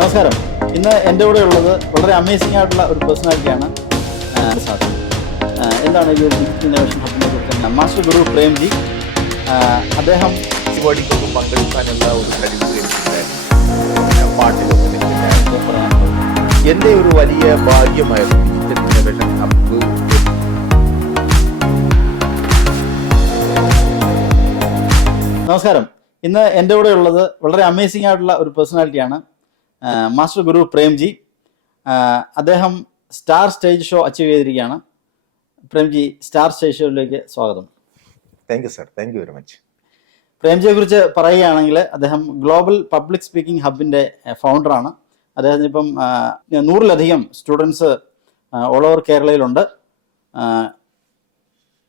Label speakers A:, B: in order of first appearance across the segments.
A: നമസ്കാരം. ഇന്ന് എന്റെ കൂടെ ഉള്ളത് വളരെ അമേസിംഗ് ആയിട്ടുള്ള ഒരു പേഴ്സണാലിറ്റിയാണ് സാർ എന്താണ് ഈ ഒരു ഇന്നോവേഷൻ ഹബിനെ കുറിച്ച്? മാസ്റ്റർ ഗുരു പ്രേംജി. അദ്ദേഹം
B: പരിപാടിക്കൊക്കെ പങ്കെടുക്കാനുള്ള ഒരു കഴിവ് എനിക്കുണ്ടായിരുന്നു പാട്ടിലൊക്കെ എനിക്കുണ്ടായിരുന്നു
A: പറയാനുള്ളത്
B: എന്റെ ഒരു വലിയ ഭാഗ്യമായിരുന്നു ഡിജിറ്റൽ ഇന്നോവേഷൻ ഹബ്ബ്
A: നമസ്കാരം. ഇന്ന് എന്റെ കൂടെ ഉള്ളത് വളരെ അമേസിംഗ് ആയിട്ടുള്ള ഒരു പേഴ്സണാലിറ്റിയാണ് മാസ്റ്റർ ഗുരു പ്രേംജി. അദ്ദേഹം സ്റ്റാർ സ്റ്റേജ് ഷോ അച്ചീവ് ചെയ്തിരിക്കുകയാണ്. പ്രേംജി സ്റ്റാർ സ്റ്റേജ് ഷോയിലേക്ക് സ്വാഗതം.
B: Thank you sir thank you very much
A: പ്രേംജിയെ കുറിച്ച് പറയുകയാണെങ്കിൽ അദ്ദേഹം ഗ്ലോബൽ പബ്ലിക് സ്പീക്കിംഗ് ഹബിന്റെ ഫൗണ്ടറാണ്. അദ്ദേഹത്തിന് ഇപ്പം നൂറിലധികം സ്റ്റുഡൻസ് ഓൾ ഓവർ കേരളയിലുണ്ട്.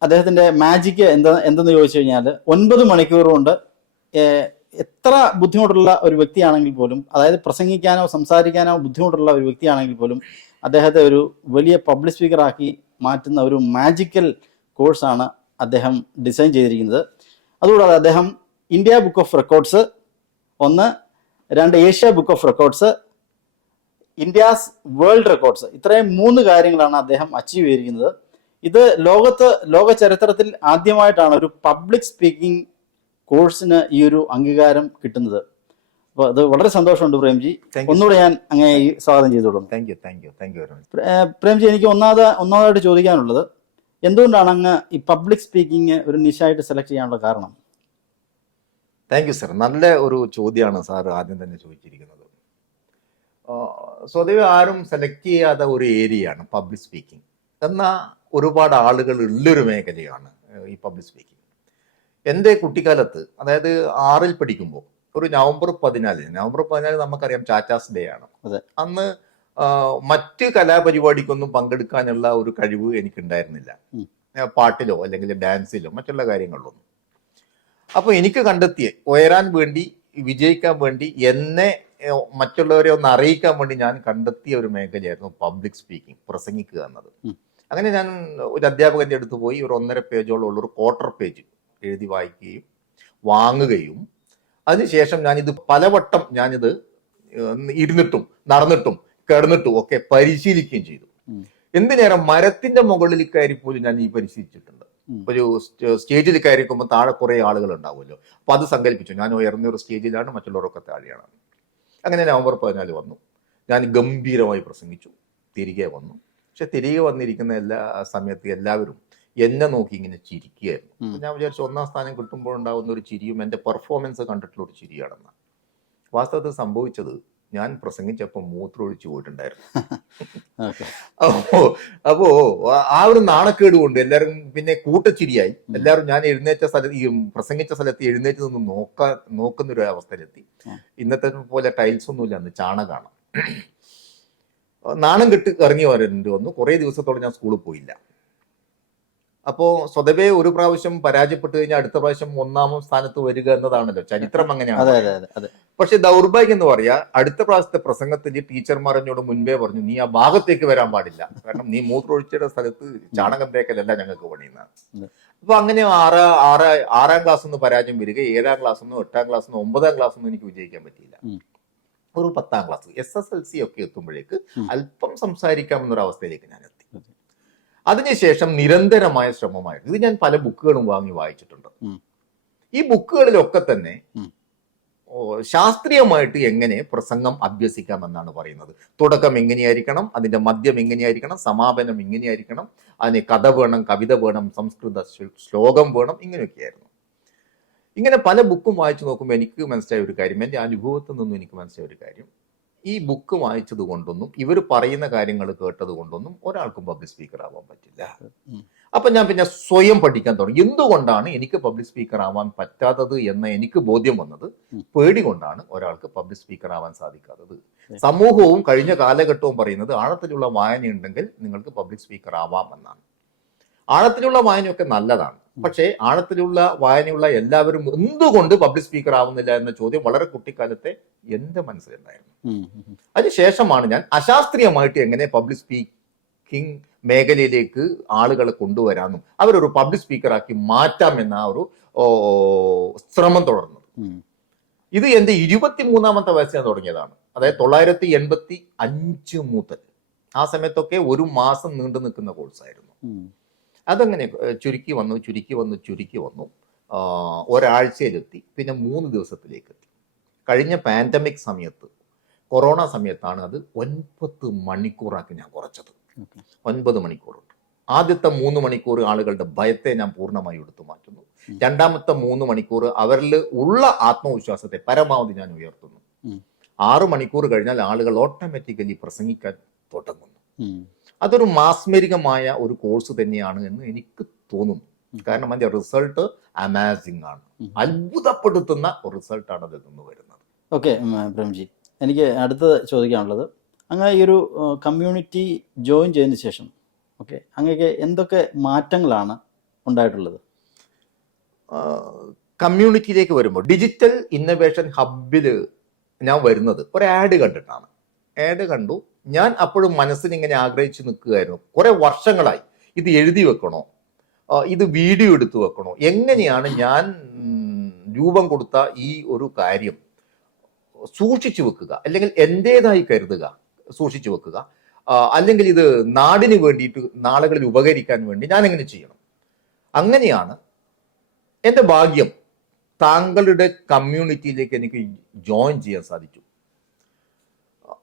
A: അദ്ദേഹത്തിന്റെ മാജിക്ക് എന്താ എന്തെന്ന് ചോദിച്ചു കഴിഞ്ഞാൽ ഒൻപത് മണിക്കൂർ കൊണ്ട് എത്ര ബുദ്ധിമുട്ടുള്ള ഒരു വ്യക്തിയാണെങ്കിൽ പോലും അതായത് പ്രസംഗിക്കാനോ സംസാരിക്കാനോ ബുദ്ധിമുട്ടുള്ള ഒരു വ്യക്തിയാണെങ്കിൽ പോലും അദ്ദേഹത്തെ ഒരു വലിയ പബ്ലിക് സ്പീക്കറാക്കി മാറ്റുന്ന ഒരു മാജിക്കൽ കോഴ്സാണ് അദ്ദേഹം ഡിസൈൻ ചെയ്തിരിക്കുന്നത്. അതുകൂടാതെ അദ്ദേഹം ഇന്ത്യ ബുക്ക് ഓഫ് റെക്കോർഡ്സ് ഒന്ന് രണ്ട് Asia book of records India's world records ഇത്രയും മൂന്ന് കാര്യങ്ങളാണ് അദ്ദേഹം അച്ചീവ് ചെയ്തിരിക്കുന്നത്. ഇത് ലോകത്ത് ലോക ചരിത്രത്തിൽ ആദ്യമായിട്ടാണ് ഒരു പബ്ലിക് സ്പീക്കിംഗ് കോഴ്സിന് ഈ ഒരു അംഗീകാരം കിട്ടുന്നത്. അപ്പോൾ അത് വളരെ സന്തോഷമുണ്ട് പ്രേംജി. ഒന്നുകൂടെ ഞാൻ അങ്ങനെ ഈ സ്വാഗതം ചെയ്തോളും
B: thank you thank you thank you very much
A: Premji എനിക്ക് ഒന്നാമത് ഒന്നാമതായിട്ട് ചോദിക്കാനുള്ളത് എന്തുകൊണ്ടാണ് അങ്ങ് ഈ പബ്ലിക് സ്പീക്കിംഗ് ഒരു നിശായിട്ട് സെലക്ട് ചെയ്യാനുള്ള കാരണം?
B: താങ്ക് യു സർ നല്ല ഒരു ചോദ്യമാണ് സാർ ആദ്യം തന്നെ ചോദിച്ചിരിക്കുന്നത്. സ്വതവേ ആരും സെലക്ട് ചെയ്യാത്ത ഒരു ഏരിയയാണ് പബ്ലിക് സ്പീക്കിംഗ്. എന്നാൽ ഒരുപാട് ആളുകൾ ഉള്ളൊരു മേഖലയാണ് ഈ പബ്ലിക് സ്പീക്കിംഗ്. എന്റെ കുട്ടിക്കാലത്ത്? അതായത് ആറിൽ പഠിക്കുമ്പോൾ ഒരു നവംബർ പതിനാലിന് നവംബർ പതിനാല് നമുക്കറിയാം ചാച്ചാസ് ഡേ ആണ്. അന്ന് മറ്റ് കലാപരിപാടിക്കൊന്നും പങ്കെടുക്കാനുള്ള ഒരു കഴിവ് എനിക്കുണ്ടായിരുന്നില്ല. ഉണ്ടായിരുന്നില്ല പാട്ടിലോ അല്ലെങ്കിൽ ഡാൻസിലോ മറ്റുള്ള കാര്യങ്ങളിലൊന്നും. അപ്പോൾ എനിക്ക് കണ്ടെത്തിയ ഉയരാൻ വേണ്ടി വിജയിക്കാൻ വേണ്ടി എന്നെ മറ്റുള്ളവരെ ഒന്ന് അറിയിക്കാൻ വേണ്ടി ഞാൻ കണ്ടെത്തിയ ഒരു മേഖലയായിരുന്നു പബ്ലിക് സ്പീക്കിംഗ് പ്രസംഗിക്കുക എന്നത്. അങ്ങനെ ഞാൻ ഒരു അധ്യാപകന്റെ അടുത്ത് പോയി ഒരു ഒന്നര പേജോളം ഉള്ള ഒരു ക്വാർട്ടർ പേജ് എഴുതി വായിക്കുകയും വാങ്ങുകയും അതിനുശേഷം ഞാനിത് പലവട്ടം ഞാനിത് ഇരുന്നിട്ടും നടന്നിട്ടും കിടന്നിട്ടും ഒക്കെ പരിശീലിക്കുകയും ചെയ്തു. എന്തിനേരം മരത്തിന്റെ മുകളിൽ കയറി പോലും ഞാൻ ഈ പരിശീലിച്ചിട്ടുണ്ട്. ഒരു സ്റ്റ- സ്റ്റേജിൽ കയറിക്കുമ്പോൾ താഴെ കുറെ ആളുകൾ ഉണ്ടാവുമല്ലോ. അപ്പൊ അത് സങ്കല്പിച്ചു. ഞാൻ ഉയർന്ന ഒരു സ്റ്റേജിലാണ് മറ്റുള്ളവരൊക്കെ താഴെയാണ്. അങ്ങനെ നവംബർ പതിനാല് വന്നു. ഞാൻ ഗംഭീരമായി പ്രസംഗിച്ചു. തിരികെ വന്നു. പക്ഷെ തിരികെ വന്നിരിക്കുന്ന എല്ലാ സമയത്ത് എല്ലാവരും എന്നെ നോക്കി ഇങ്ങനെ ചിരിക്കുകയായിരുന്നു. ഞാൻ വിചാരിച്ചു ഒന്നാം സ്ഥാനം കിട്ടുമ്പോൾ ഉണ്ടാകുന്ന ഒരു ചിരിയും എന്റെ പെർഫോമൻസ് കണ്ടിട്ടുള്ള ഒരു ചിരിയാണെന്ന്. വാസ്തവത്തിൽ സംഭവിച്ചത് ഞാൻ പ്രസംഗിച്ചപ്പോൾ മൂത്രമൊഴിച്ചു പോയിട്ടുണ്ടായിരുന്നു. അപ്പോ അപ്പോ ആ ഒരു നാണക്കേട് കൊണ്ട് എല്ലാവരും പിന്നെ കൂട്ടച്ചിരിയായി. എല്ലാവരും ഞാൻ എഴുന്നേറ്റ സ്ഥലത്ത് ഈ പ്രസംഗിച്ച സ്ഥലത്ത് എഴുന്നേറ്റ് നിന്ന് നോക്കാൻ നോക്കുന്ന ഒരു അവസ്ഥയിലെത്തി. ഇന്നത്തെ പോലെ ടൈൽസ് ഒന്നും ഒന്നുമില്ല അന്ന് ചാണകമാണ്. നാണം കെട്ട് ഇറങ്ങി വരേണ്ടി വന്നു. കുറേ ദിവസത്തോളം ഞാൻ സ്കൂളിൽ പോയില്ല. അപ്പോ സ്വതവേ ഒരു പ്രാവശ്യം പരാജയപ്പെട്ടു കഴിഞ്ഞാൽ അടുത്ത പ്രാവശ്യം ഒന്നാമം സ്ഥാനത്ത് വരിക എന്നതാണല്ലോ ചരിത്രം അങ്ങനെയാണ് പക്ഷെ ദൗർഭാഗ്യം എന്ന് പറയാ അടുത്ത പ്രാവശ്യത്തെ പ്രസംഗത്തിന് ടീച്ചർമാർ എന്നോട് മുൻപേ പറഞ്ഞു നീ ആ ഭാഗത്തേക്ക് വരാൻ പാടില്ല കാരണം നീ മൂത്രൊഴിച്ചയുടെ സ്ഥലത്ത് ചാണകം തേക്കലല്ല ഞങ്ങൾക്ക് പണിയുന്നത്
A: ഉം.
B: അപ്പൊ അങ്ങനെ ആറ് ആറ് ആറാം ക്ലാസ് നിന്ന് പരാജയം വരിക ഏഴാം ക്ലാസ് നിന്ന് എട്ടാം ക്ലാസ് നിന്ന് ഒമ്പതാം ക്ലാസ് നിന്ന് എനിക്ക് വിജയിക്കാൻ പറ്റിയില്ല. ഒരു പത്താം class S S L C ഒക്കെ എത്തുമ്പോഴേക്ക്. അല്പം സംസാരിക്കാമെന്നൊരു അവസ്ഥയിലേക്ക് ഞാൻ എത്തി. അതിനുശേഷം നിരന്തരമായ ശ്രമമായിരുന്നു. ഇത് ഞാൻ പല ബുക്കുകളും വാങ്ങി വായിച്ചിട്ടുണ്ട്. ഈ ബുക്കുകളിലൊക്കെ തന്നെ ശാസ്ത്രീയമായിട്ട് എങ്ങനെ പ്രസംഗം അഭ്യസിക്കാം എന്നാണ് പറയുന്നത്. തുടക്കം എങ്ങനെയായിരിക്കണം അതിന്റെ മദ്യം എങ്ങനെയായിരിക്കണം സമാപനം എങ്ങനെയായിരിക്കണം അതിന് കഥ വേണം കവിത വേണം സംസ്കൃത ശ്ലോകം വേണം ഇങ്ങനെയൊക്കെയായിരുന്നു. ഇങ്ങനെ പല ബുക്കും വായിച്ചു നോക്കുമ്പോൾ എനിക്ക് മനസ്സിലായ ഒരു കാര്യം എന്റെ അനുഭവത്തിൽ നിന്നും എനിക്ക് മനസ്സിലായ ഒരു കാര്യം ഈ ബുക്ക് വായിച്ചത് കൊണ്ടൊന്നും ഇവർ പറയുന്ന കാര്യങ്ങൾ കേട്ടത് കൊണ്ടൊന്നും ഒരാൾക്കും പബ്ലിക് സ്പീക്കർ ആവാൻ പറ്റില്ല. അപ്പൊ ഞാൻ പിന്നെ സ്വയം പഠിക്കാൻ തുടങ്ങി. എന്തുകൊണ്ടാണ് എനിക്ക് പബ്ലിക് സ്പീക്കർ ആവാൻ പറ്റാത്തത് എന്ന് എനിക്ക് ബോധ്യം വന്നത്? പേടി കൊണ്ടാണ് ഒരാൾക്ക് പബ്ലിക് സ്പീക്കർ ആവാൻ സാധിക്കാത്തത്. സമൂഹവും കഴിഞ്ഞ കാലഘട്ടവും പറയുന്നത് ആഴത്തിലുള്ള വായനയുണ്ടെങ്കിൽ നിങ്ങൾക്ക് പബ്ലിക് സ്പീക്കർ ആവാം എന്നാണ്. ആഴത്തിലുള്ള വായനയൊക്കെ നല്ലതാണ്. പക്ഷേ ആഴത്തിലുള്ള വായനയുള്ള എല്ലാവരും എന്തുകൊണ്ട് പബ്ലിക് സ്പീക്കർ ആവുന്നില്ല എന്ന ചോദ്യം വളരെ കുട്ടിക്കാലത്തെ എന്റെ മനസ്സിലുണ്ടായിരുന്നു. അതിനുശേഷമാണ് ഞാൻ അശാസ്ത്രീയമായിട്ട് എങ്ങനെ പബ്ലിക് സ്പീക്കിംഗ് മേഖലയിലേക്ക് ആളുകളെ കൊണ്ടുവരാമെന്നും അവരൊരു പബ്ലിക് സ്പീക്കറാക്കി മാറ്റാം എന്ന ആ ഒരു ശ്രമം തുടർന്നത്. ഇത് എന്റെ ഇരുപത്തിമൂന്നാമത്തെ വയസ്സിൽ ഞാൻ തുടങ്ങിയതാണ്. അതായത് തൊള്ളായിരത്തി എൺപത്തി അഞ്ച് മുതൽ ആ സമയത്തൊക്കെ ഒരു മാസം നീണ്ടു നിൽക്കുന്ന കോഴ്സായിരുന്നു. അതങ്ങനെ ചുരുക്കി വന്നു ചുരുക്കി വന്നു ചുരുക്കി വന്നു. ഒരാഴ്ചയിലെത്തി പിന്നെ മൂന്ന് ദിവസത്തിലേക്ക് എത്തി കഴിഞ്ഞ പാൻഡമിക് സമയത്ത് കൊറോണ സമയത്താണ് അത് ഒൻപത് മണിക്കൂറാക്കി ഞാൻ കുറച്ചത്. ഒൻപത് മണിക്കൂറുണ്ട്. ആദ്യത്തെ മൂന്ന് മണിക്കൂർ ആളുകളുടെ ഭയത്തെ ഞാൻ പൂർണമായി എടുത്തു മാറ്റുന്നു. രണ്ടാമത്തെ മൂന്ന് മണിക്കൂർ അവരിൽ ഉള്ള ആത്മവിശ്വാസത്തെ പരമാവധി ഞാൻ ഉയർത്തുന്നു. ആറു മണിക്കൂർ കഴിഞ്ഞാൽ ആളുകൾ ഓട്ടോമാറ്റിക്കലി പ്രസംഗിക്കാൻ തുടങ്ങുന്നു. അതൊരു മാസ്മരികമായ ഒരു കോഴ്സ് തന്നെയാണ് എന്ന് എനിക്ക് തോന്നുന്നു. കാരണം അതിന്റെ റിസൾട്ട് അമാസിംഗ് ആണ്. അത്ഭുതപ്പെടുത്തുന്ന റിസൾട്ടാണ് അതിൽ നിന്ന് വരുന്നത്.
A: ഓക്കെ പ്രേംജി. എനിക്ക് അടുത്തത് ചോദിക്കാനുള്ളത്. അങ്ങനെ ഈ ഒരു കമ്മ്യൂണിറ്റി ജോയിൻ ചെയ്തതിന് ശേഷം ഓക്കെ അങ്ങനെയൊക്കെ എന്തൊക്കെ മാറ്റങ്ങളാണ് ഉണ്ടായിട്ടുള്ളത്?
B: കമ്മ്യൂണിറ്റിയിലേക്ക് വരുമ്പോൾ ഡിജിറ്റൽ ഇന്നവേഷൻ ഹബിൽ ഞാൻ വരുന്നത് ഒരു ആഡ് കണ്ടിട്ടാണ്. ആഡ് കണ്ടു ഞാൻ അപ്പോഴും മനസ്സിന് ഇങ്ങനെ ആഗ്രഹിച്ചു നിൽക്കുകയായിരുന്നു. കുറെ വർഷങ്ങളായി. ഇത് എഴുതി വെക്കണോ? ഇത് വീഡിയോ എടുത്തു വെക്കണോ? എങ്ങനെയാണ് ഞാൻ രൂപം കൊടുത്ത ഈ ഒരു കാര്യം സൂക്ഷിച്ചു വെക്കുക? അല്ലെങ്കിൽ എന്റേതായി കരുതുക സൂക്ഷിച്ചു വെക്കുക? അല്ലെങ്കിൽ ഇത് നാടിന് വേണ്ടിയിട്ട് നാളുകളിൽ ഉപകരിക്കാൻ വേണ്ടി ഞാൻ എങ്ങനെ ചെയ്യണം? അങ്ങനെയാണ് എന്റെ ഭാഗ്യം. താങ്കളുടെ കമ്മ്യൂണിറ്റിയിലേക്ക് എനിക്ക് ജോയിൻ ചെയ്യാൻ സാധിച്ചു.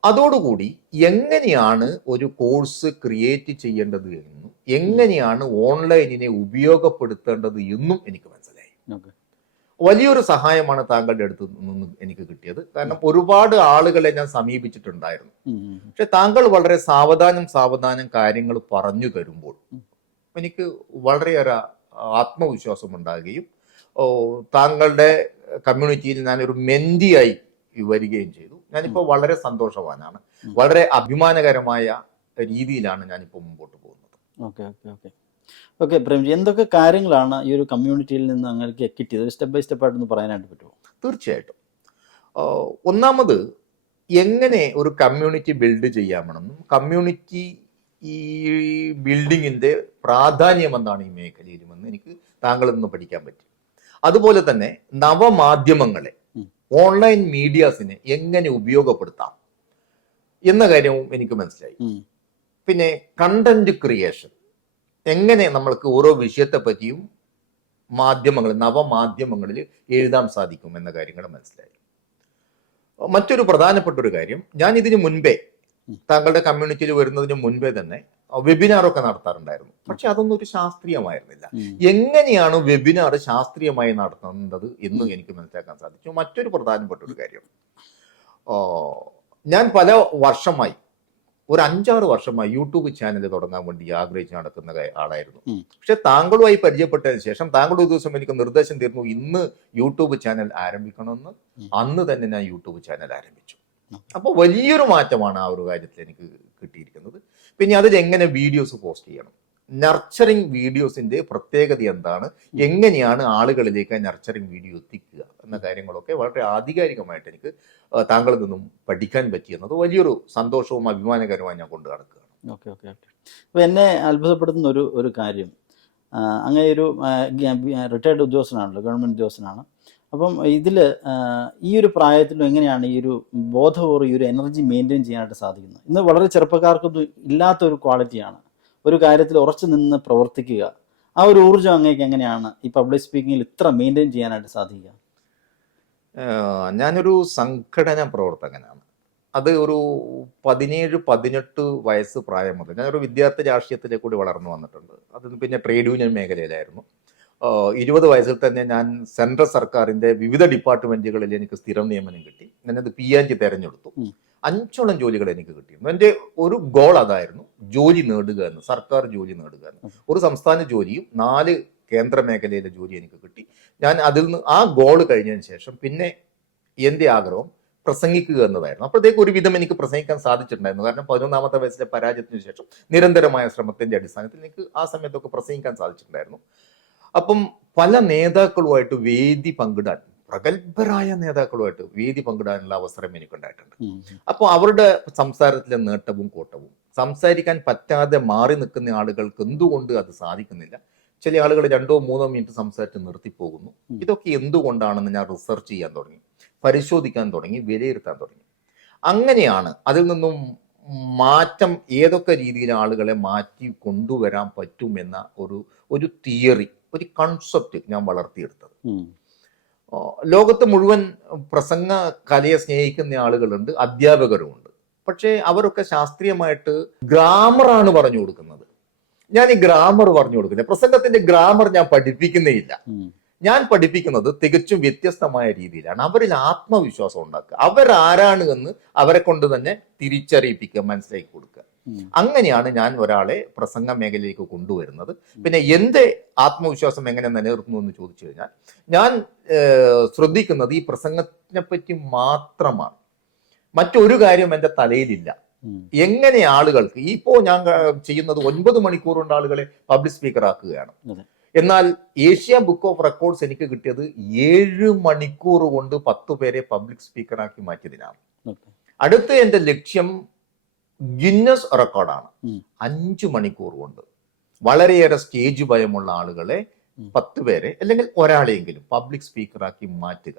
B: അതോടുകൂടി എങ്ങനെയാണ് ഒരു കോഴ്സ് ക്രിയേറ്റ് ചെയ്യേണ്ടത് എന്നും എങ്ങനെയാണ് ഓൺലൈനിനെ ഉപയോഗപ്പെടുത്തേണ്ടത് എന്നും എനിക്ക് മനസ്സിലായി. വലിയൊരു സഹായമാണ് താങ്കളുടെ അടുത്ത് നിന്ന് എനിക്ക് കിട്ടിയത്. കാരണം ഒരുപാട് ആളുകളെ ഞാൻ സമീപിച്ചിട്ടുണ്ടായിരുന്നു. പക്ഷെ താങ്കൾ വളരെ സാവധാനം സാവധാനം കാര്യങ്ങൾ പറഞ്ഞു തരുമ്പോൾ. എനിക്ക് വളരെയേറെ ആത്മവിശ്വാസം ഉണ്ടാകുകയും താങ്കളുടെ കമ്മ്യൂണിറ്റിയിൽ ഞാനൊരു മെന്തിയായി വരികയും ചെയ്തു. ഞാനിപ്പോൾ വളരെ സന്തോഷവാനാണ്. വളരെ അഭിമാനകരമായ രീതിയിലാണ് ഞാനിപ്പോൾ മുമ്പോട്ട് പോകുന്നത്.
A: Okay okay okay. Okay Premji എന്തൊക്കെ കാര്യങ്ങളാണ് ഈ ഒരു കമ്മ്യൂണിറ്റിയിൽ നിന്ന് അങ്ങനെ കിട്ടിയത്? സ്റ്റെപ്പ് ബൈ സ്റ്റെപ്പ് ആയിട്ടൊന്ന് പറയാനായിട്ട് പറ്റുമോ?
B: തീർച്ചയായിട്ടും. ഒന്നാമത് എങ്ങനെ ഒരു കമ്മ്യൂണിറ്റി ബിൽഡ് ചെയ്യാമെന്നും കമ്മ്യൂണിറ്റി ഈ ബിൽഡിങ്ങിന്റെ പ്രാധാന്യം എന്താണ് ഈ മേഖലയിലുമെന്ന് എനിക്ക് താങ്കളിൽ നിന്ന് പഠിക്കാൻ പറ്റി. അതുപോലെ തന്നെ നവമാധ്യമങ്ങളെ. ഓൺലൈൻ മീഡിയാസിനെ എങ്ങനെ ഉപയോഗപ്പെടുത്താം? എന്ന കാര്യവും എനിക്ക് മനസ്സിലായി. പിന്നെ കണ്ടന്റ് ക്രിയേഷൻ എങ്ങനെ നമ്മൾക്ക് ഓരോ വിഷയത്തെ പറ്റിയും മാധ്യമങ്ങൾ നവമാധ്യമങ്ങളിൽ എഴുതാൻ സാധിക്കും എന്ന കാര്യങ്ങൾ മനസ്സിലായി. മറ്റൊരു പ്രധാനപ്പെട്ട ഒരു കാര്യം ഞാൻ ഇതിനു മുൻപേ താങ്കളുടെ കമ്മ്യൂണിറ്റിയിൽ വരുന്നതിന് മുൻപേ തന്നെ വെബിനാറൊക്കെ നടത്താറുണ്ടായിരുന്നു. പക്ഷെ അതൊന്നും ഒരു ശാസ്ത്രീയമായിരുന്നില്ല. എങ്ങനെയാണ് വെബിനാർ ശാസ്ത്രീയമായി നടത്തുന്നത് എന്ന് എനിക്ക് മനസ്സിലാക്കാൻ സാധിച്ചു. മറ്റൊരു പ്രധാനപ്പെട്ട ഒരു കാര്യം. ഞാൻ പല വർഷമായി ഒരു അഞ്ചാറ് വർഷമായി യൂട്യൂബ് ചാനൽ തുടങ്ങാൻ വേണ്ടി ആഗ്രഹിച്ച് നടക്കുന്ന ആളായിരുന്നു. പക്ഷെ താങ്കളുമായി പരിചയപ്പെട്ടതിന് ശേഷം താങ്കൾ ഒരു ദിവസം എനിക്ക് നിർദ്ദേശം തരുന്നു ഇന്ന് യൂട്യൂബ് ചാനൽ ആരംഭിക്കണമെന്ന്. അന്ന് തന്നെ ഞാൻ യൂട്യൂബ് ചാനൽ ആരംഭിച്ചു. അപ്പോൾ വലിയൊരു മാറ്റമാണ് ആ ഒരു കാര്യത്തിൽ എനിക്ക് കിട്ടിയിരിക്കുന്നത്. പിന്നെ അതിൽ എങ്ങനെ വീഡിയോസ് പോസ്റ്റ് ചെയ്യണം? നർച്ചറിങ് വീഡിയോസിന്റെ പ്രത്യേകത എന്താണ്? എങ്ങനെയാണ് ആളുകളിലേക്ക് നർച്ചറിങ് വീഡിയോ എത്തിക്കുക എന്ന കാര്യങ്ങളൊക്കെ വളരെ ആധികാരികമായിട്ട് എനിക്ക് താങ്കളിൽ നിന്നും പഠിക്കാൻ പറ്റിയെന്നത് വലിയൊരു സന്തോഷവും അഭിമാനകരമായി ഞാൻ കൊണ്ടു നടക്കുകയാണ്.
A: Okay okay okay. അപ്പോൾ എന്നെ അത്ഭുതപ്പെടുത്തുന്ന ഒരു ഒരു കാര്യം അങ്ങനെ ഒരു റിട്ടയർഡ് ഉദ്യോഗസ്ഥനാണല്ലോ ഗവൺമെന്റ് ഉദ്യോഗസ്ഥനാണ്. അപ്പം ഇതിൽ ഈ ഒരു പ്രായത്തിലും എങ്ങനെയാണ് ഈ ഒരു ബോധപൂർവം ഈ ഒരു എനർജി മെയിന്റെയിൻ ചെയ്യാനായിട്ട് സാധിക്കുന്നത്? ഇന്ന് വളരെ ചെറുപ്പക്കാർക്കൊന്നും ഇല്ലാത്ത ഒരു ക്വാളിറ്റിയാണ് ഒരു കാര്യത്തിൽ ഉറച്ചു നിന്ന് പ്രവർത്തിക്കുക. ആ ഒരു ഊർജം അങ്ങേക്ക് എങ്ങനെയാണ് ഈ പബ്ലിക് സ്പീക്കിങ്ങിൽ ഇത്ര മെയിന്റെയിൻ ചെയ്യാനായിട്ട് സാധിക്കുക?
B: ഞാനൊരു സംഘടന പ്രവർത്തകനാണ്. അത് ഒരു പതിനേഴ് പതിനെട്ട് വയസ്സ് പ്രായം മുതൽ ഞാനൊരു വിദ്യാർത്ഥി രാഷ്ട്രീയത്തിലേക്ക് കൂടി വളർന്നു വന്നിട്ടുണ്ട്. അത് പിന്നെ ട്രേഡ് യൂണിയൻ മേഖലയിലായിരുന്നു. ഇരുപത് വയസ്സിൽ തന്നെ ഞാൻ സെൻട്രൽ സർക്കാരിന്റെ വിവിധ ഡിപ്പാർട്ട്മെന്റുകളിൽ എനിക്ക് സ്ഥിരം നിയമനം കിട്ടി. ഞാനത് പി ആൻഡ് തെരഞ്ഞെടുത്തു. അഞ്ചോളം ജോലികൾ എനിക്ക് കിട്ടിയിരുന്നു എന്റെ ഒരു ഗോൾ അതായിരുന്നു ജോലി നേടുക എന്ന് സർക്കാർ ജോലി നേടുക എന്ന്. ഒരു സംസ്ഥാന ജോലിയും നാല് കേന്ദ്ര മേഖലയിലെ ജോലി എനിക്ക് കിട്ടി. ഞാൻ അതിൽ നിന്ന് ആ ഗോൾ കഴിഞ്ഞതിന് ശേഷം പിന്നെ എന്റെ ആഗ്രഹം പ്രസംഗിക്കുക എന്നതായിരുന്നു. അപ്പോഴത്തേക്ക് ഒരുവിധം എനിക്ക് പ്രസംഗിക്കാൻ സാധിച്ചിട്ടുണ്ടായിരുന്നു. കാരണം പതിനൊന്നാമത്തെ വയസ്സിലെ പരാജയത്തിന് ശേഷം നിരന്തരമായ ശ്രമത്തിന്റെ അടിസ്ഥാനത്തിൽ എനിക്ക് ആ സമയത്തൊക്കെ പ്രസംഗിക്കാൻ സാധിച്ചിട്ടുണ്ടായിരുന്നു. അപ്പം പല നേതാക്കളുമായിട്ട് വേദി പങ്കിടാൻ പ്രഗത്ഭരായ നേതാക്കളുമായിട്ട് വേദി പങ്കിടാനുള്ള അവസരം എനിക്കുണ്ടായിട്ടുണ്ട്.
A: ഉണ്ടായിട്ടുണ്ട്
B: അപ്പോൾ അവരുടെ സംസാരത്തിലെ നേട്ടവും കോട്ടവും സംസാരിക്കാൻ പറ്റാതെ മാറി നിൽക്കുന്ന ആളുകൾക്ക് എന്തുകൊണ്ട് അത് സാധിക്കുന്നില്ല? ചില ആളുകൾ രണ്ടോ മൂന്നോ മിനിറ്റ് സംസാരിച്ച് നിർത്തിപ്പോകുന്നു. ഇതൊക്കെ എന്തുകൊണ്ടാണെന്ന് ഞാൻ റിസർച്ച് ചെയ്യാൻ തുടങ്ങി പരിശോധിക്കാൻ തുടങ്ങി വിലയിരുത്താൻ തുടങ്ങി. അങ്ങനെയാണ് അതിൽ നിന്നും മാറ്റം ഏതൊക്കെ രീതിയിൽ ആളുകളെ മാറ്റി കൊണ്ടുവരാൻ പറ്റുമെന്ന ഒരു ഒരു തിയറി ഒരു കൺസെപ്റ്റ് ഞാൻ വളർത്തിയെടുത്തത്. ലോകത്ത് മുഴുവൻ പ്രസംഗ കലയെ സ്നേഹിക്കുന്ന ആളുകളുണ്ട് അധ്യാപകരുമുണ്ട്. പക്ഷേ അവരൊക്കെ ശാസ്ത്രീയമായിട്ട് ഗ്രാമറാണ് പറഞ്ഞു കൊടുക്കുന്നത്. ഞാൻ ഈ ഗ്രാമർ പറഞ്ഞു കൊടുക്കുന്നത് പ്രസംഗത്തിന്റെ ഗ്രാമർ ഞാൻ പഠിപ്പിക്കുന്നേ ഇല്ല. ഞാൻ പഠിപ്പിക്കുന്നത് തികച്ചും വ്യത്യസ്തമായ രീതിയിലാണ്. അവരിൽ ആത്മവിശ്വാസം ഉണ്ടാക്കുക. അവരാരാണ് എന്ന് അവരെ കൊണ്ട് തന്നെ തിരിച്ചറിയിപ്പിക്കുക മനസ്സിലാക്കി കൊടുക്കുക. അങ്ങനെയാണ് ഞാൻ ഒരാളെ പ്രസംഗ മേഖലയിലേക്ക് കൊണ്ടുവരുന്നത്. പിന്നെ എന്റെ ആത്മവിശ്വാസം എങ്ങനെ നിലനിർത്തുന്നു എന്ന് ചോദിച്ചു കഴിഞ്ഞാൽ ഞാൻ ശ്രദ്ധിക്കുന്നത് ഈ പ്രസംഗത്തിനെ പറ്റി മാത്രമാണ്. മറ്റൊരു കാര്യം എന്റെ തലയിലില്ല. എങ്ങനെ ആളുകൾക്ക് ഇപ്പോ ഞാൻ ചെയ്യുന്നത് ഒൻപത് മണിക്കൂർ കൊണ്ട് ആളുകളെ പബ്ലിക് സ്പീക്കർ ആക്കുകയാണ് എന്നാൽ ഏഷ്യ ബുക്ക് ഓഫ് റെക്കോർഡ്സ് എനിക്ക് കിട്ടിയത് ഏഴ് മണിക്കൂർ കൊണ്ട് പത്ത് പേരെ പബ്ലിക് സ്പീക്കറാക്കി മാറ്റിയതിനാണ്. അടുത്ത എന്റെ ലക്ഷ്യം ഗിന്നസ് റെക്കോർഡാണ്. അഞ്ചു മണിക്കൂർ കൊണ്ട് വളരെയേറെ സ്റ്റേജ് ഭയമുള്ള ആളുകളെ. പത്ത് പേരെ അല്ലെങ്കിൽ ഒരാളെയെങ്കിലും പബ്ലിക് സ്പീക്കറാക്കി മാറ്റുക.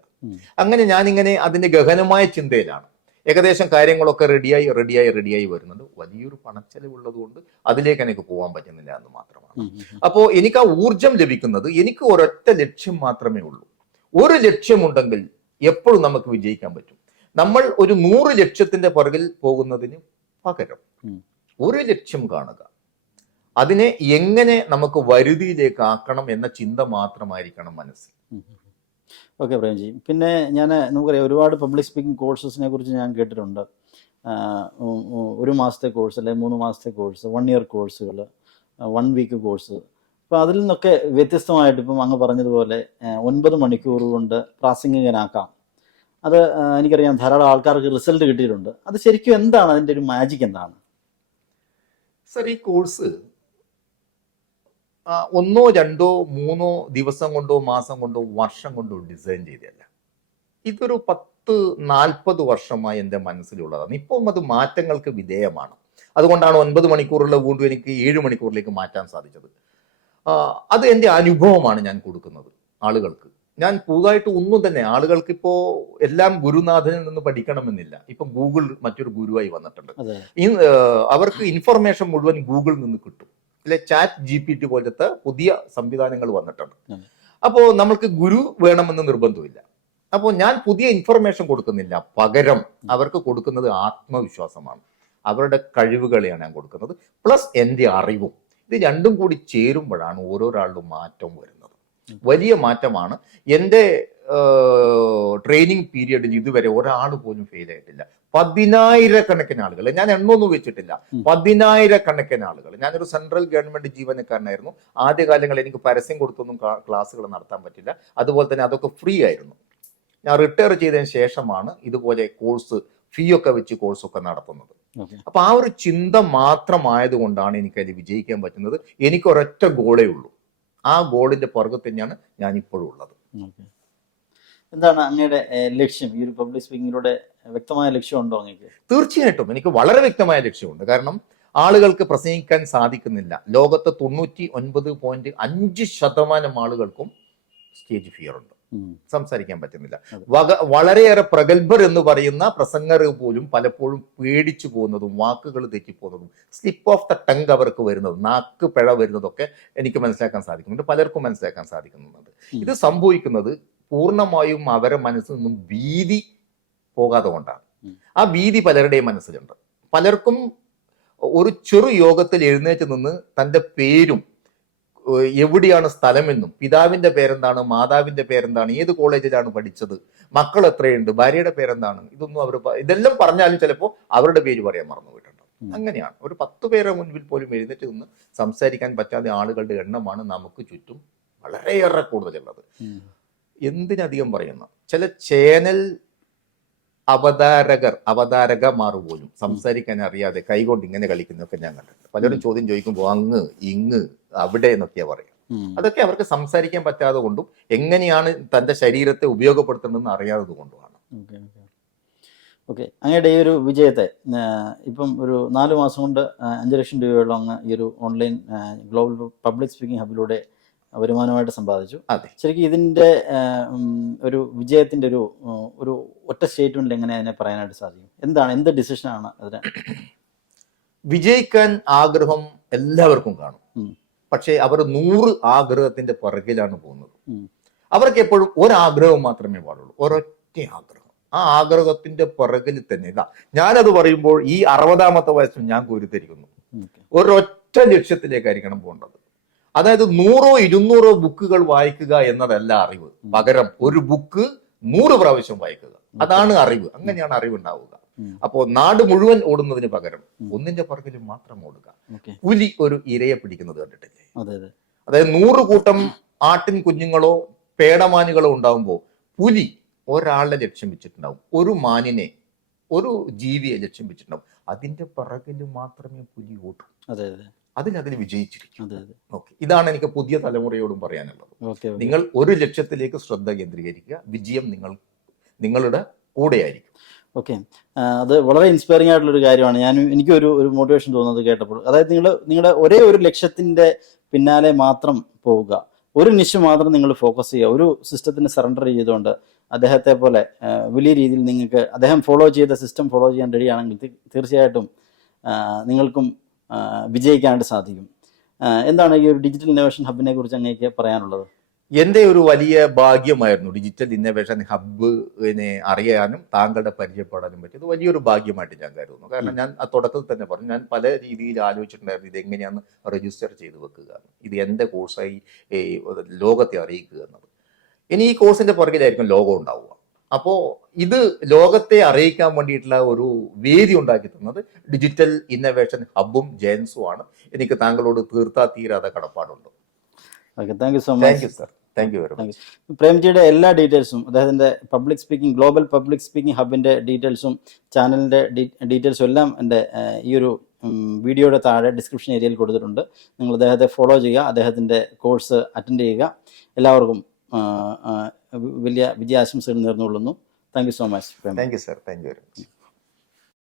B: അങ്ങനെ ഞാനിങ്ങനെ അതിന്റെ ഗഹനമായ ചിന്തയിലാണ് ഏകദേശം കാര്യങ്ങളൊക്കെ റെഡിയായി റെഡിയായി റെഡിയായി വരുന്നത് വലിയൊരു പണച്ചെലവുള്ളത് കൊണ്ട് അതിലേക്ക് എനിക്ക് പോകാൻ പറ്റുന്നില്ല എന്ന് മാത്രമാണ്. അപ്പോൾ എനിക്ക് ആ ഊർജം ലഭിക്കുന്നത് എനിക്ക് ഒരൊറ്റ ലക്ഷ്യം മാത്രമേ ഉള്ളൂ ഒരു ലക്ഷ്യമുണ്ടെങ്കിൽ എപ്പോഴും നമുക്ക് വിജയിക്കാൻ പറ്റും നമ്മൾ ഒരു നൂറ് ലക്ഷ്യത്തിന്റെ പുറകിൽ പോകുന്നതിന് പകരം. ഒരു ലക്ഷ്യം കാണുക. അതിനെ എങ്ങനെ നമുക്ക് വരുതിയിലേക്ക് ആക്കണം എന്ന ചിന്ത മാത്രമായിരിക്കണം മനസ്സിൽ.
A: ഓക്കെ പ്രേംജി. പിന്നെ ഞാൻ നമുക്കറിയാം ഒരുപാട് പബ്ലിക് സ്പീക്കിംഗ് കോഴ്സസിനെ കുറിച്ച് ഞാൻ കേട്ടിട്ടുണ്ട്. ഒരു മാസത്തെ കോഴ്സ് അല്ലെങ്കിൽ മൂന്ന് മാസത്തെ കോഴ്സ് വൺ ഇയർ കോഴ്സുകൾ വൺ വീക്ക് കോഴ്സ് അപ്പോൾ അതിൽ നിന്നൊക്കെ വ്യത്യസ്തമായിട്ട് ഇപ്പം അങ്ങ് പറഞ്ഞതുപോലെ ഒൻപത് മണിക്കൂർ കൊണ്ട് പ്രാസംഗികനാക്കാം. അത് എനിക്കറിയാം ധാരാളം ആൾക്കാർക്ക് റിസൾട്ട് കിട്ടിയിട്ടുണ്ട്. അത് ശരിക്കും എന്താണ് അതിന്റെ ഒരു മാജിക് എന്താണ്?
B: സർ ഈ കോഴ്സ് ഒന്നോ രണ്ടോ മൂന്നോ ദിവസം കൊണ്ടോ മാസം കൊണ്ടോ വർഷം കൊണ്ടോ ഡിസൈൻ ചെയ്തതല്ല. ഇതൊരു പത്ത് നാൽപ്പത് വർഷമായി എന്റെ മനസ്സിലുള്ളതാണ്. ഇപ്പം അത് മാറ്റങ്ങൾക്ക് വിധേയമാണ്. അതുകൊണ്ടാണ് ഒൻപത് മണിക്കൂറുള്ള വീണ്ടും എനിക്ക് ഏഴ് മണിക്കൂറിലേക്ക് മാറ്റാൻ സാധിച്ചത്. അത് എന്റെ അനുഭവമാണ് ഞാൻ കൊടുക്കുന്നത് ആളുകൾക്ക്. ഞാൻ പുതുതായിട്ട് ഒന്നും തന്നെ ആളുകൾക്ക് ഇപ്പോ എല്ലാം ഗുരുനാഥനിൽ നിന്ന് പഠിക്കണമെന്നില്ല. ഇപ്പൊ ഗൂഗിൾ മറ്റൊരു ഗുരുവായി വന്നിട്ടുണ്ട്. അവർക്ക് ഇൻഫർമേഷൻ മുഴുവൻ ഗൂഗിളിൽ നിന്ന് കിട്ടും. അല്ലെ ചാറ്റ് ജി പി ടി പോലത്തെ പുതിയ സംവിധാനങ്ങൾ വന്നിട്ടുണ്ട്.
A: അപ്പോ
B: അപ്പോൾ നമ്മൾക്ക് ഗുരു വേണമെന്ന് നിർബന്ധമില്ല. അപ്പോ ഞാൻ പുതിയ ഇൻഫർമേഷൻ കൊടുക്കുന്നില്ല. പകരം അവർക്ക് കൊടുക്കുന്നത് ആത്മവിശ്വാസമാണ്. അവരുടെ കഴിവുകളെയാണ് ഞാൻ കൊടുക്കുന്നത്. പ്ലസ് എന്റെ അറിവും. ഇത് രണ്ടും കൂടി ചേരുമ്പോഴാണ് ഓരോരാളിലും മാറ്റം വരുന്നത്. വലിയ മാറ്റമാണ്. എന്റെ ട്രെയിനിങ് പീരിയഡിൽ ഇതുവരെ ഒരാൾ പോലും ഫെയിൽ ആയിട്ടില്ല. പതിനായിരക്കണക്കിന് ആളുകൾ ഞാൻ എണ്ണൊന്നും വെച്ചിട്ടില്ല. പതിനായിരക്കണക്കിന് ആളുകൾ. ഞാനൊരു സെൻട്രൽ ഗവൺമെന്റ് ജീവനക്കാരനായിരുന്നു. ആദ്യകാലങ്ങളിൽ എനിക്ക് പരസ്യം കൊടുത്തൊന്നും ക്ലാസ്സുകൾ നടത്താൻ പറ്റില്ല. അതുപോലെ തന്നെ അതൊക്കെ ഫ്രീ ആയിരുന്നു. ഞാൻ റിട്ടയർ ചെയ്തതിന് ശേഷമാണ് ഇതുപോലെ കോഴ്സ് ഫീ ഒക്കെ വെച്ച് കോഴ്സൊക്കെ നടത്തുന്നത്. അപ്പൊ ആ ഒരു ചിന്ത മാത്രമായതുകൊണ്ടാണ് എനിക്ക് അതിൽ വിജയിക്കാൻ പറ്റുന്നത്. എനിക്ക് ഒരൊറ്റ ഗോളേ ഉള്ളൂ. ആ ഗോളിന്റെ പുറകെ തന്നെയാണ് ഞാൻ ഇപ്പോഴും ഉള്ളത്
A: എന്താണ് അങ്ങയുടെ ലക്ഷ്യം? ഈ ഒരു പബ്ലിക് സ്പീക്കിങ്ങിലൂടെ വ്യക്തമായ ലക്ഷ്യമുണ്ടോ അങ്ങേക്ക്?
B: തീർച്ചയായിട്ടും. എനിക്ക് വളരെ വ്യക്തമായ ലക്ഷ്യമുണ്ട്. കാരണം ആളുകൾക്ക് പ്രസംഗിക്കാൻ സാധിക്കുന്നില്ല. ലോകത്ത് തൊണ്ണൂറ്റി ഒൻപത് പോയിന്റ് അഞ്ച് ശതമാനം ആളുകൾക്കും സ്റ്റേജ് ഫിയർ ഉണ്ട്. സംസാരിക്കാൻ പറ്റുന്നില്ല. വക വളരെയേറെ പ്രഗത്ഭർ എന്ന് പറയുന്ന പ്രസംഗർ പോലും പലപ്പോഴും പേടിച്ചു പോകുന്നതും വാക്കുകൾ തെറ്റിപ്പോകുന്നതും സ്ലിപ്പ് ഓഫ് ദ ടങ് അവർക്ക് വരുന്നതും നാക്ക് പിഴ വരുന്നതൊക്കെ എനിക്ക് മനസ്സിലാക്കാൻ സാധിക്കുന്നുണ്ട് പലർക്കും മനസ്സിലാക്കാൻ സാധിക്കുന്നുണ്ട്. ഇത് സംഭവിക്കുന്നത് പൂർണമായും അവരെ മനസ്സിൽ നിന്നും ഭീതി പോകാതെ കൊണ്ടാണ്. ആ ഭീതി പലരുടെയും മനസ്സിലുണ്ട്. പലർക്കും ഒരു ചെറു യോഗത്തിൽ എഴുന്നേറ്റ് നിന്ന് തന്റെ പേരും എവിടെയാണ് സ്ഥലമെന്നും പിതാവിന്റെ പേരെന്താണ് മാതാവിന്റെ പേരെന്താണ് ഏത് കോളേജിലാണ് പഠിച്ചത് മക്കൾ എത്രയുണ്ട് ഭാര്യയുടെ പേരെന്താണ് ഇതൊന്നും അവർ ഇതെല്ലാം പറഞ്ഞാലും ചിലപ്പോൾ അവരുടെ പേര് പറയാൻ മറന്നു പോയിട്ടുണ്ട്. അങ്ങനെയാണ്. ഒരു പത്ത് പേരെ മുൻപിൽ പോലും എഴുന്നേറ്റ് നിന്ന് സംസാരിക്കാൻ പറ്റാതെ ആളുകളുടെ എണ്ണമാണ് നമുക്ക് ചുറ്റും വളരെയേറെ കൂടുതലുള്ളത്. എന്തിനധികം പറയുന്ന? ചില ചേനൽ അവതാരകർ അവതാരകമാർ പോലും സംസാരിക്കാൻ അറിയാതെ കൈകൊണ്ട് ഇങ്ങനെ കളിക്കുന്നതൊക്കെ ഞാൻ കണ്ടിട്ടുണ്ട്. പലരും ചോദ്യം ചോദിക്കുമ്പോൾ അങ്ങ് ഇങ്ങ് അവിടെ എന്നൊക്കെയാ പറയും. അതൊക്കെ അവർക്ക് സംസാരിക്കാൻ പറ്റാതെ കൊണ്ടും എങ്ങനെയാണ് തന്റെ ശരീരത്തെ ഉപയോഗപ്പെടുത്തുന്നതെന്ന് അറിയാത്തത് കൊണ്ടുമാണ്.
A: ഓക്കെ അങ്ങയുടെ ഈ ഒരു വിജയത്തെ ഇപ്പം ഒരു നാല് മാസം കൊണ്ട് അഞ്ചു ലക്ഷം രൂപയോളം അങ്ങ് ഈ ഒരു ഓൺലൈൻ ഗ്ലോബൽ പബ്ലിക് സ്പീക്കിംഗ് ഹബിലൂടെ വരുമാനമായിട്ട് സമ്പാദിച്ചു.
B: അതെ.
A: ശരിക്കും ഇതിന്റെ ഒരു വിജയത്തിന്റെ ഒരു ഒരു ഒറ്റ സ്റ്റേറ്റ്മെന്റിൽ എങ്ങനെ അതിനെ പറയാനായിട്ട് സാധിക്കും? എന്താണ് എന്ത് ഡിസിഷനാണ് അതിന്
B: വിജയിക്കാൻ ആഗ്രഹം എല്ലാവർക്കും കാണും. പക്ഷെ അവർ നൂറ് ആഗ്രഹത്തിന്റെ പിറകിലാണ് പോകുന്നത്. അവർക്ക് എപ്പോഴും ഒരാഗ്രഹം മാത്രമേ പാടുള്ളൂ. ഒരൊറ്റ ആഗ്രഹം. ആ ആഗ്രഹത്തിന്റെ പിറകിൽ തന്നെ. ഇതാ ഞാനത് പറയുമ്പോൾ ഈ അറുപതാമത്തെ വയസ്സിൽ ഞാൻ കുരുത്തിരിക്കുന്നു. ഒരൊറ്റ ലക്ഷ്യത്തിലേക്കായിരിക്കണം പോകേണ്ടത്. അതായത് നൂറോ ഇരുന്നൂറോ ബുക്കുകൾ വായിക്കുക എന്നതല്ല അറിവ്. പകരം ഒരു ബുക്ക് നൂറ് പ്രാവശ്യം വായിക്കുക. അതാണ് അറിവ്. അങ്ങനെയാണ് അറിവ് അപ്പോ നാട് മുഴുവൻ ഓടുന്നതിന് പകരം. ഒന്നിന്റെ പുറകിൽ മാത്രം ഓടുക. പുലി ഒരു ഇരയെ പിടിക്കുന്നത് കണ്ടിട്ടില്ലേ
A: അതെ അതെ.
B: അതായത് നൂറ് കൂട്ടം ആട്ടിൻ കുഞ്ഞുങ്ങളോ പേടമാനുകളോ ഉണ്ടാവുമ്പോൾ പുലി ഒരാളെ ലക്ഷ്യം വെച്ചിട്ടുണ്ടാവും. ഒരു മാനിനെ ഒരു ജീവിയെ ലക്ഷ്യം വെച്ചിട്ടുണ്ടാവും. അതിന്റെ പിറകിൽ മാത്രമേ പുലി ഓടൂ.
A: അതെ അതെ.
B: അതിൽ അതിൽ വിജയിച്ചിരിക്കും ഓക്കെ. ഇതാണ് എനിക്ക് പുതിയ തലമുറയോടും പറയാനുള്ളത്. നിങ്ങൾ ഒരു ലക്ഷ്യത്തിലേക്ക് ശ്രദ്ധ കേന്ദ്രീകരിക്കുക. വിജയം നിങ്ങൾ നിങ്ങളുടെ കൂടെയായിരിക്കും.
A: ഓക്കെ. അത് വളരെ ഇൻസ്പയറിംഗ് ആയിട്ടുള്ള ഒരു കാര്യമാണ്. ഞാൻ എനിക്ക് ഒരു ഒരു മോട്ടിവേഷൻ തോന്നുന്നത് കേട്ടപ്പോൾ. അതായത് നിങ്ങൾ നിങ്ങളുടെ ഒരേ ഒരു ലക്ഷ്യത്തിന്റെ പിന്നാലെ മാത്രം പോവുക. ഒരു നിഷ് മാത്രം നിങ്ങൾ ഫോക്കസ് ചെയ്യുക. ഒരു സിസ്റ്റത്തിന് സറണ്ടർ ചെയ്തുകൊണ്ട് അദ്ദേഹത്തെ പോലെ വലിയ രീതിയിൽ നിങ്ങൾക്ക് അദ്ദേഹം ഫോളോ ചെയ്ത സിസ്റ്റം ഫോളോ ചെയ്യാൻ റെഡിയാണെങ്കിൽ തീർച്ചയായിട്ടും നിങ്ങൾക്കും വിജയിക്കാനായിട്ട് സാധിക്കും. എന്താണ് ഈ ഒരു ഡിജിറ്റൽ ഇന്നോവേഷൻ ഹബിനെ കുറിച്ച് അങ്ങേക്ക് പറയാനുള്ളത്?
B: എന്റെ ഒരു വലിയ ഭാഗ്യമായിരുന്നു ഡിജിറ്റൽ ഇന്നവേഷൻ ഹബ്ബിനെ അറിയാനും താങ്കളുടെ പരിചയപ്പെടാനും പറ്റിയത്. വലിയൊരു ഭാഗ്യമായിട്ട് ഞാൻ കരുതുന്നു. കാരണം ഞാൻ ആ തുടക്കത്തിൽ തന്നെ പറഞ്ഞു ഞാൻ പല രീതിയിൽ ആലോചിച്ചിട്ടുണ്ടായിരുന്നു ഇത് എങ്ങനെയാണ് രജിസ്റ്റർ ചെയ്ത് വെക്കുക ഇത് എന്റെ കോഴ്സായി ലോകത്തെ അറിയിക്കുക എന്നത്. ഇനി ഈ കോഴ്സിന്റെ പുറകിലായിരിക്കും ലോകം ഉണ്ടാവുക. അപ്പോൾ ഇത് ലോകത്തെ അറിയിക്കാൻ വേണ്ടിയിട്ടുള്ള ഒരു വേദി ഉണ്ടാക്കി തന്നത് ഡിജിറ്റൽ ഇന്നവേഷൻ ഹബ്ബും ജയൻസും ആണ്. എനിക്ക് താങ്കളോട് തീർത്താ തീരാതെ കടപ്പാടുണ്ട്.
A: Okay thank you so
B: thank
A: much
B: you sir thank you very much
A: പ്രേംജിയുടെ എല്ലാ ഡീറ്റെയിൽസും അദ്ദേഹത്തിന്റെ public speaking global public speaking ഹബിന്റെ ഡീറ്റെയിൽസും ചാനലിന്റെ ഡീറ്റെയിൽസും എല്ലാം എന്റെ ഈ ഒരു വീഡിയോയുടെ താഴെ ഡിസ്ക്രിപ്ഷൻ ഏരിയയിൽ കൊടുത്തിട്ടുണ്ട്. നിങ്ങൾ അദ്ദേഹത്തെ ഫോളോ ചെയ്യുക അദ്ദേഹത്തിന്റെ കോഴ്സ് അറ്റൻഡ് ചെയ്യുക. എല്ലാവർക്കും വലിയ വിജയാശംസകൾ നേർന്നുകൊള്ളുന്നു. Thank you so much
B: thank you sir thank you very much